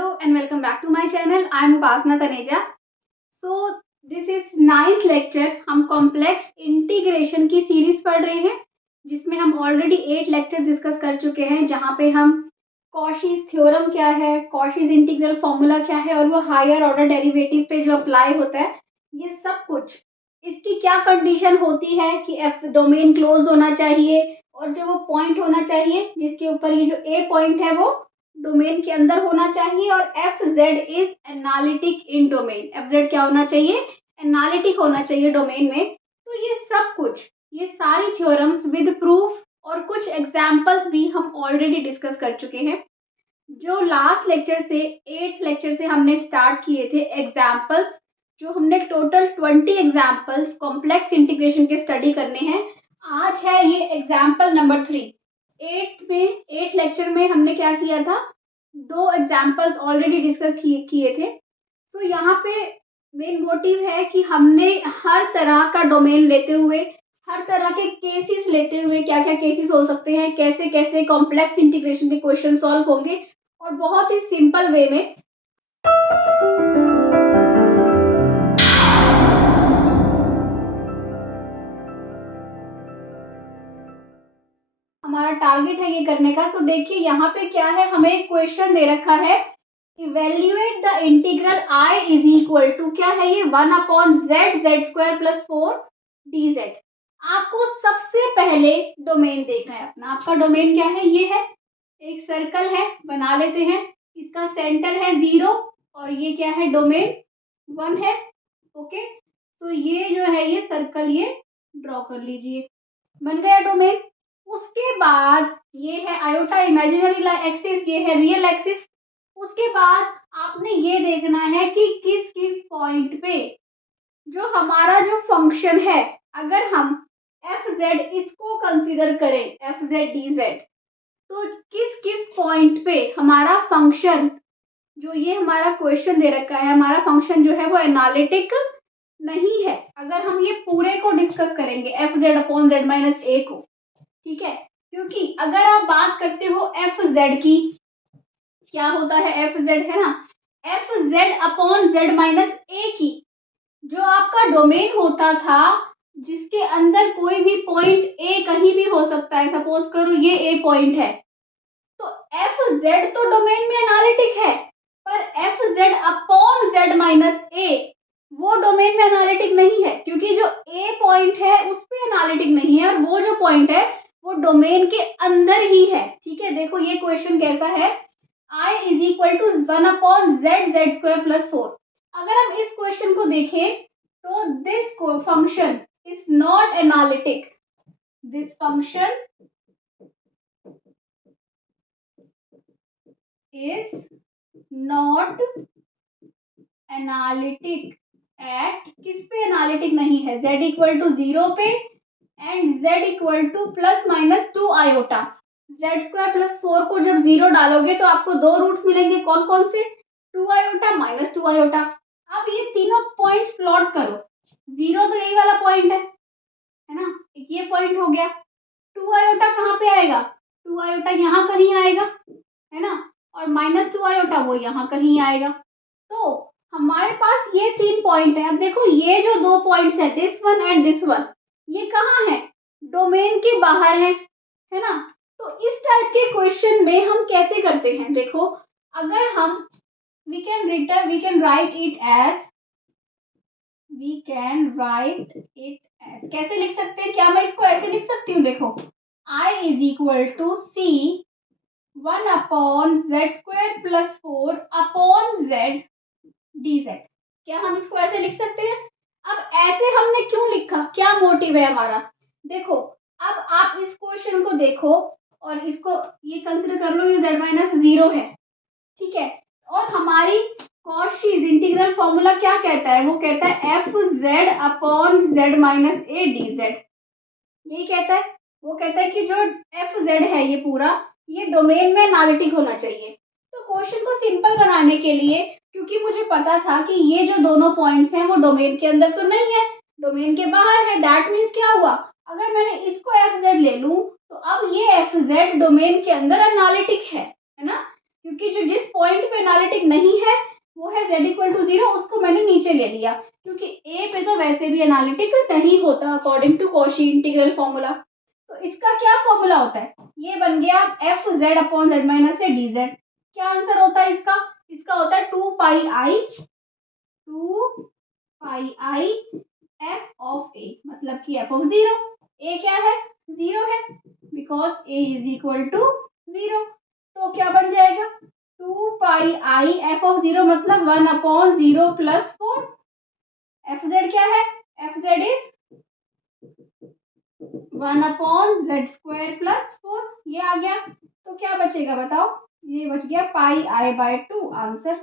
Hello and welcome back to my channel. I am Upasana Taneja. So this is 9th lecture. हम complex integration की series पढ़ रहे हैं जिसमें हम ऑलरेडी 8 लेक्चर डिस्कस कर चुके हैं, जहाँ पे हम कॉशीज थ्योरम क्या है, कॉशीज इंटीग्रल फॉर्मूला क्या है और वो हायर ऑर्डर डेरिवेटिव पे जो अप्लाई होता है, ये सब कुछ, इसकी क्या कंडीशन होती है कि एफ डोमेन क्लोज होना चाहिए और जो वो पॉइंट होना चाहिए जिसके ऊपर ये जो ए पॉइंट है वो डोमेन के अंदर होना चाहिए और F z is analytic in domain. F Z क्या होना चाहिए? एनालिटिक होना चाहिए डोमेन में। तो ये सब कुछ, ये सारी थ्योरम्स विद प्रूफ और कुछ एग्जाम्पल्स भी हम ऑलरेडी डिस्कस कर चुके हैं। जो लास्ट लेक्चर से 8th लेक्चर से हमने स्टार्ट किए थे एग्जाम्पल्स, जो हमने टोटल 20 एग्जाम्पल्स कॉम्प्लेक्स इंटीग्रेशन के स्टडी करने हैं। आज है ये एग्जाम्पल नंबर 3। 8 लेक्चर में हमने क्या किया था, 2 एग्जाम्पल्स ऑलरेडी डिस्कस किए थे। तो यहाँ पे मेन मोटिव है कि हमने हर तरह का डोमेन लेते हुए, हर तरह के केसेस लेते हुए, क्या क्या केसेस हो सकते हैं, कैसे कैसे कॉम्प्लेक्स इंटीग्रेशन के क्वेश्चन सॉल्व होंगे और बहुत ही सिंपल वे में हमारा टारगेट है ये करने का। सो देखिए यहाँ पे क्या है, हमें एक क्वेश्चन दे रखा है, evaluate the integral I is equal to, क्या है ये, 1/z z² + 4 dz। आपको सबसे पहले डोमेन देखना है अपना। आपका डोमेन क्या है, ये है, एक सर्कल है, बना लेते हैं। इसका सेंटर है 0 और ये क्या है, डोमेन 1 है। ओके, तो ये जो है ये सर्कल ये ड्रॉ कर लीजिए, बन गया डोमेन। उसके बाद ये है आयोटा इमेजिनरी एक्सिस, ये है रियल एक्सिस। उसके बाद आपने ये देखना है कि किस किस पॉइंट पे जो हमारा जो फंक्शन है, अगर हम एफ जेड इसको कंसीडर करें, एफ जेड डी जेड, तो किस किस पॉइंट पे हमारा फंक्शन, जो ये हमारा क्वेश्चन दे रखा है, हमारा फंक्शन जो है वो एनालिटिक नहीं है। अगर हम ये पूरे को डिस्कस करेंगे F Z upon Z minus A को, ठीक है, क्योंकि अगर आप बात करते हो एफ जेड की, क्या होता है एफ जेड, है ना, F Z upon Z minus A की, जो आपका डोमेन होता था जिसके अंदर कोई भी पॉइंट ए कहीं भी हो सकता है, सपोज करो ये ए पॉइंट है, तो एफ जेड तो डोमेन में एनालिटिक है, पर F Z upon Z minus A वो डोमेन में एनालिटिक नहीं है, क्योंकि जो ए पॉइंट है उस पे एनालिटिक नहीं है और वो जो पॉइंट है वो डोमेन के अंदर ही है। ठीक है, देखो ये क्वेश्चन कैसा है, I is equal to 1/z z² + 4। अगर हम इस क्वेश्चन को देखें तो this function is not analytic, this function is not analytic at, किस पे एनालिटिक नहीं है, z इक्वल टू 0 पे and z equal to ±2 iota. z² + 4 को जब 0 डालोगे तो आपको 2 रूट्स मिलेंगे, कौन कौन से, 2 आयोटा -2 आयोटा। अब ये तीनों पॉइंट्स प्लॉट करो, 0 तो यही वाला पॉइंट है ना, एक ये पॉइंट हो गया। 2 आयोटा कहाँ पे आएगा, 2 आयोटा यहाँ कहीं आएगा, है ना, और -2 आयोटा वो यहाँ कहीं आएगा। तो हमारे पास ये 3 पॉइंट है। अब देखो ये जो 2 पॉइंट्स है, this one and this one, ये कहाँ है, डोमेन के बाहर है ना। तो इस टाइप के क्वेश्चन में हम कैसे करते हैं, देखो अगर हम we can write it as, कैसे लिख सकते हैं, क्या मैं इसको ऐसे लिख सकती हूँ, देखो I is equal to C 1/z² + 4 upon z dz। क्या हम इसको ऐसे लिख सकते हैं? अब ऐसे हमने क्यों लिखा, क्या मोटिव है हमारा, देखो अब आप इस क्वेश्चन को देखो और इसको ये कंसिडर कर लो, ये z - 0 है, ठीक है, और हमारी कॉशीज इंटीग्रल फॉर्मूला क्या कहता है, वो कहता है F Z upon Z minus A D Z. यही कहता है, वो कहता है कि जो एफ जेड है ये पूरा, ये डोमेन में एनालिटिक होना चाहिए। तो क्वेश्चन को सिंपल बनाने के लिए, क्योंकि मुझे पता था कि ये जो दोनों पॉइंट्स हैं वो डोमेन के अंदर तो नहीं है, डोमेन के बाहर है, दैट मीन्स क्या हुआ, अगर मैंने इसको एफ जेड ले लूं तो अब ये एफ जेड डोमेन के अंदर एनालिटिक है ना। क्योंकि जो जिस पॉइंट पे एनालिटिक नहीं है वो है z इक्वल टू 0, उसको मैंने नीचे ले लिया क्योंकि a पे तो वैसे भी एनालिटिक नहीं होता according to Cauchy integral formula. तो इसका क्या फॉर्मूला होता है, ये बन गया f Z upon Z minus c d z. क्या आंसर होता है इसका, इसका होता है 2 पाई आई एफ ऑफ ए, मतलब कि एफ ऑफ 0, ए क्या है 0 है because a is equal to 0। तो क्या बन जाएगा 2 पाई आई एफ ऑफ 0 मतलब 1 अपॉन 0 प्लस 4। एफ जेड क्या है, F z is 1 upon Z square plus 4, ये आ गया। तो क्या बचेगा बताओ, ये बच गया pi I by 2 answer.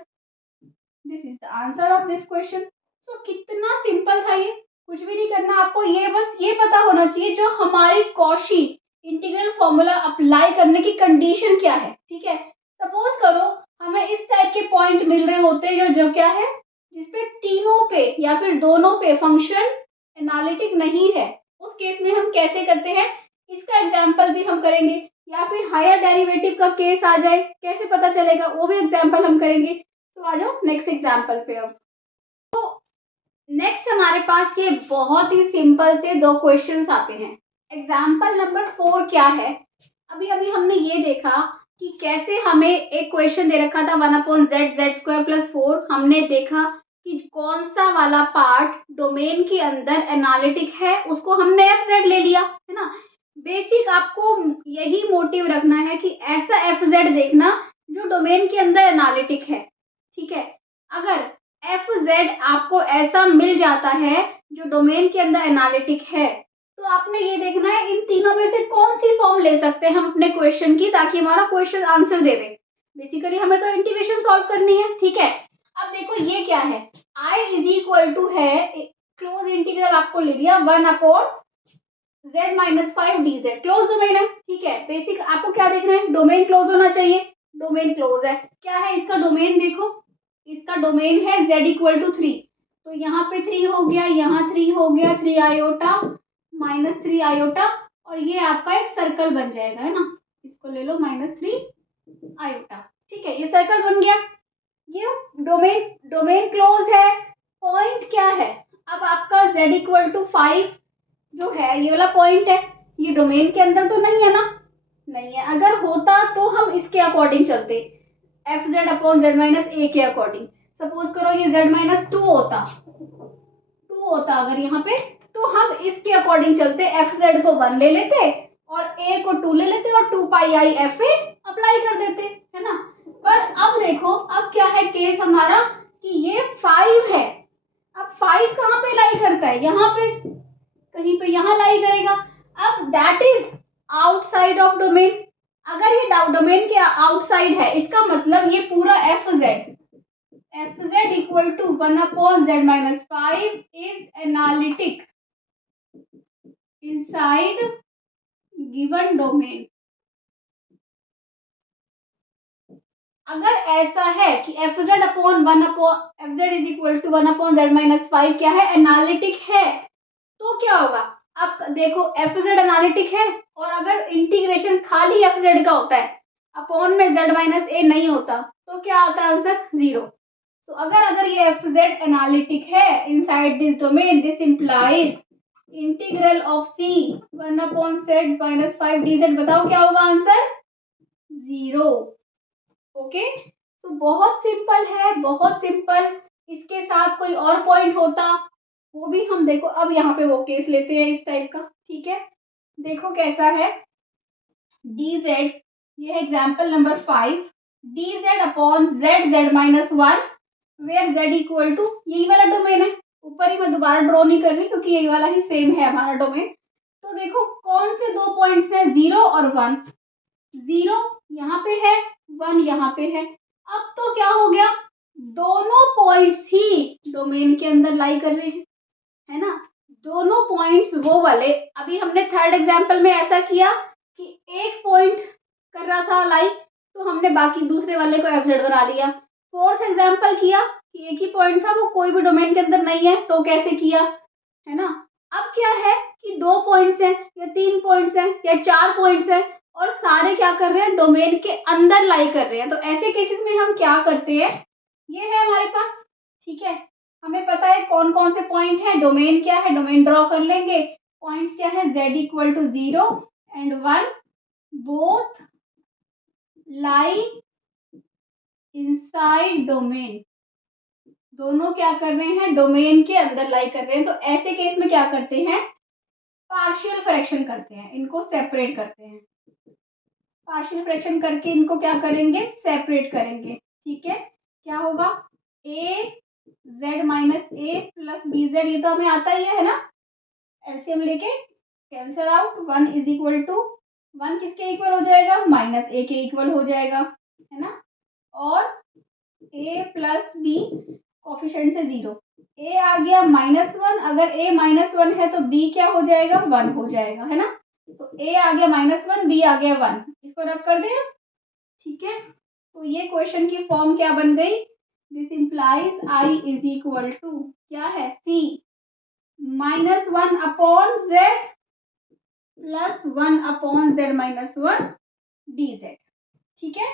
This is the answer of this question. So कितना सिंपल था ये, कुछ भी नहीं करना आपको, ये बस ये पता होना चाहिए जो हमारी कॉशी इंटीग्रल फॉर्मूला अप्लाई करने की कंडीशन क्या है। ठीक है, सपोज करो हमें इस टाइप के पॉइंट मिल रहे होते हैं जो क्या है जिसपे तीनों पे या फिर दोनों पे फंक्शन एनालिटिक नहीं है, उस केस में हम कैसे करते हैं, इसका एग्जाम्पल भी हम करेंगे। या फिर हायर डेरिवेटिव का केस आ जाए, कैसे पता चलेगा, वो भी एग्जाम्पल हम करेंगे। तो आ जाओ नेक्स्ट एग्जाम्पल पे। अब तो नेक्स्ट हमारे पास ये बहुत ही सिंपल से दो क्वेश्चंस आते हैं। एग्जाम्पल नंबर 4 क्या है, अभी अभी हमने ये देखा कि कैसे हमें एक क्वेश्चन दे रखा था 1 upon z Z square plus 4, हमने देखा कि कौन सा वाला पार्ट डोमेन के अंदर एनालिटिक है उसको हमने एफ जेड ले लिया, है ना। बेसिक आपको यही मोटिव रखना है कि ऐसा एफ जेड देखना जो डोमेन के अंदर एनालिटिक है। ठीक है, अगर एफ जेड आपको ऐसा मिल जाता है जो डोमेन के अंदर एनालिटिक है तो आपने ये देखना है इन तीनों में से कौन सी फॉर्म ले सकते हैं हम अपने क्वेश्चन की, ताकि हमारा क्वेश्चन आंसर दे दे। बेसिकली हमें तो इंटीग्रेशन सॉल्व करनी है। ठीक है, अब देखो ये क्या है, i इज इक्वल टू है क्लोज इंटीग्रल आपको ले लिया 1 upon z minus 5 d Z, close domain है। ठीक है, बेसिक आपको क्या देखना है, डोमेन क्लोज होना चाहिए, डोमेन क्लोज है। क्या है इसका डोमेन, देखो इसका डोमेन है z इक्वल टू 3, तो यहाँ पे 3 हो गया, यहाँ 3 हो गया, 3 आयोटा माइनस 3 आयोटा, और ये आपका एक सर्कल बन जाएगा, है ना, इसको ले लो -3 आयोटा। ठीक है, ये सर्कल बन गया, ये डोमेन क्लोज है। पॉइंट क्या है, अब आपका z इक्वल टू 5 जो है ये वाला पॉइंट है, ये डोमेन के अंदर तो नहीं है ना, नहीं है। अगर होता तो हम इसके अकॉर्डिंग चलते, F Z upon Z minus A के अकॉर्डिंग। सपोज करो ये जेड माइनस 2 होता अगर यहाँ पे, तो हम इसके अकॉर्डिंग चलते, एफ जेड को 1 ले लेते और ए को 2 ले लेते और 2 पाई आई एफ ए अप्लाई कर देते, है ना। पर अब देखो अब क्या है केस हमारा कि ये 5 है, अब 5 कहाँ पे लाई करता है, यहाँ पे कहीं पे यहाँ लाई करेगा। अब that is outside of domain, अगर ये डोमेन के आउटसाइड है इसका मतलब ये पूरा f z equal to 1 upon Z minus 5 is analytic inside given domain. अगर ऐसा है कि f z is equal to 1 upon Z minus 5 क्या है, एनालिटिक है, तो क्या होगा, अब देखो एफ जेड एनालिटिक है और अगर इंटीग्रेशन खाली एफ जेड का होता है, अपॉन में जेड माइनस ए नहीं होता, तो क्या आता है आंसर 0। तो अगर ये एफ जेड एनालिटिक है inside this domain, this implies integral of c 1 upon Z minus 5 d z, बताओ क्या होगा आंसर 0। ओके, तो बहुत सिंपल है, बहुत सिंपल। इसके साथ कोई और पॉइंट होता वो भी हम देखो, अब यहाँ पे वो केस लेते हैं इस टाइप का। ठीक है, देखो कैसा है डी जेड, ये है example number 5, d z upon z z minus 1 where z equal to, यही वाला डोमेन है, ऊपर ही मैं दोबारा ड्रॉ नहीं कर रही क्योंकि यही वाला ही सेम है हमारा डोमेन। तो देखो कौन से दो पॉइंट्स हैं, 0 और 1, 0 यहाँ पे है, 1 यहाँ पे है। अब तो क्या हो गया, दोनों पॉइंट्स ही डोमेन के अंदर लाई कर रहे हैं, है ना, दोनों पॉइंट्स वो वाले। अभी हमने थर्ड एग्जाम्पल में ऐसा किया कि एक पॉइंट कर रहा था लाई, तो हमने बाकी दूसरे वाले को एफ जेड बना लिया। फोर्थ एग्जाम्पल किया कि एक ही पॉइंट था, वो कोई भी डोमेन के अंदर नहीं है, तो कैसे किया, है ना। अब क्या है कि 2 पॉइंट्स हैं या 3 पॉइंट्स हैं या 4 पॉइंट्स हैं और सारे क्या कर रहे हैं, डोमेन के अंदर लाई कर रहे हैं। तो ऐसे केसेस में हम क्या करते हैं, ये है हमारे पास, ठीक है, हमें पता है कौन कौन से पॉइंट है, डोमेन क्या है, डोमेन ड्रॉ कर लेंगे। पॉइंट्स क्या है, z equal to 0 and 1 both lie inside domain, दोनों क्या कर रहे हैं, डोमेन के अंदर लाई कर रहे हैं। तो ऐसे केस में क्या करते हैं, पार्शियल फ्रैक्शन करते हैं, इनको सेपरेट करते हैं, पार्शियल फ्रैक्शन करके इनको क्या करेंगे, सेपरेट करेंगे, ठीक है। क्या होगा, a z minus a plus b z, ये तो हमें आता ही है ना, एलसीएम लेके cancel out, 1 is equal to 1 किसके इक्वल हो जाएगा, माइनस ए के इक्वल हो जाएगा, है ना। और a प्लस बी कोफिशिएंट से 0, a आ गया -1, अगर a -1 है तो b क्या हो जाएगा, 1 हो जाएगा, है ना। तो a आ गया -1, b आ गया 1, इसको रब कर दें, ठीक है। तो ये क्वेश्चन की फॉर्म क्या बन गई, this implies i is equal to क्या है, c -1 upon z plus 1 upon z minus 1 dz, ठीक है।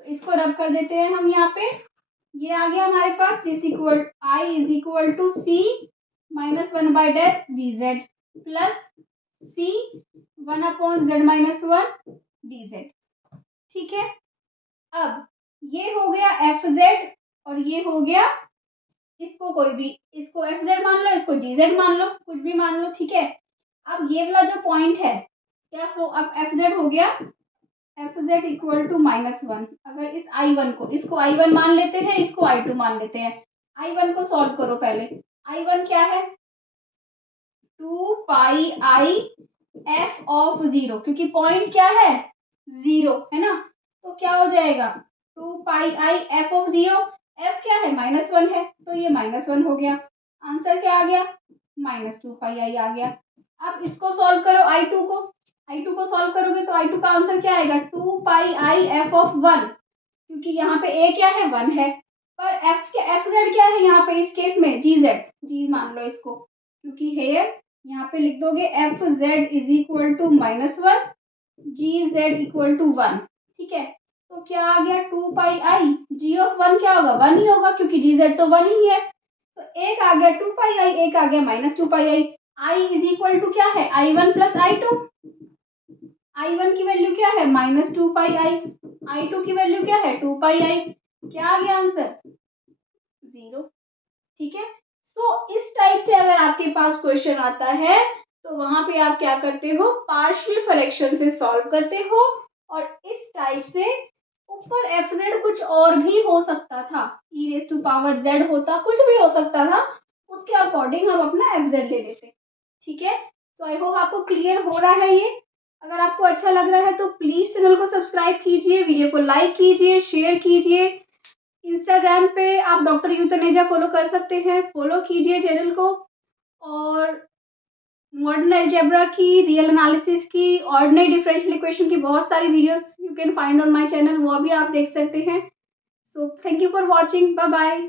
तो इसको रब कर देते हैं हम यहाँ पे, ये आ गया हमारे पास, this equal i is equal to c -1 by death dz plus c 1 upon z minus 1 dz, ठीक है। अब ये हो गया fz और ये हो गया, इसको कोई भी, इसको fz मान लो, इसको gz मान लो, कुछ भी मान लो, ठीक है। अब ये वाला जो पॉइंट है क्या, अब fz हो गया, fz इक्वल टू -1, अगर इस I1 को, इसको I1 मान लेते हैं, इसको I2 मान लेते हैं। I1 को सॉल्व करो पहले, I1 क्या है, 2 पाई आई f ऑफ 0, क्योंकि पॉइंट क्या है, 0 है ना, तो क्या हो जाएगा, 2 पाई आई f ऑफ 0, f क्या है, -1 है, तो ये -1 हो गया, आंसर क्या आ गया, -2 पाई आई आ गया। अब इसको सॉल्व करो, I2 को सॉल्व करोगे तो I2 का आंसर क्या आएगा, 2 पाई आई f ऑफ 1, क्योंकि यहाँ पे a क्या है, 1 है, पर fz क्या है यहाँ पे, इस केस में g मान लो इसको, क्योंकि है यहाँ पे लिख दोगे fz is equal to -1 gz equal to 1, ठीक है। तो क्या आ गया, 2 पाई आई, g ऑफ 1 क्या होगा, 1 ही होगा, क्योंकि gz तो 1 ही है। तो एक आ गया 2 पाई आई, एक आ गया -2 पाई आई, i इज इक्वल टू क्या है, I1 प्लस I2, I1 की वैल्यू क्या है, -2 पाई आई, I2 की वैल्यू क्या है, 2 पाई आई, क्या आ गया आंसर, 0, ठीक है। तो इस टाइप से अगर आपके पास क्वेश्चन आता है तो वहां पे आप क्या करते हो, पार्शियल फ्रैक्शन से सॉल्व करते हो। और इस टाइप से ऊपर fz कुछ और भी हो सकता था, e raise to power z होता, कुछ भी हो सकता था, उसके अकॉर्डिंग हम अपना fz ले लेते, ठीक है। तो आई होप आपको क्लियर हो रहा है ये। अगर आपको अच्छा लग रहा है तो प्लीज चैनल को सब्सक्राइब कीजिए, वीडियो को लाइक कीजिए, शेयर कीजिए। इंस्टाग्राम पे आप डॉक्टर यू तनेजा फॉलो कर सकते हैं, फॉलो कीजिए चैनल को। और मॉडर्न अलजेब्रा की, रियल एनालिसिस की, ऑर्डिनरी डिफरेंशियल इक्वेशन की बहुत सारी videos you can find on my channel, वो भी आप देख सकते हैं। So thank you for watching, bye bye.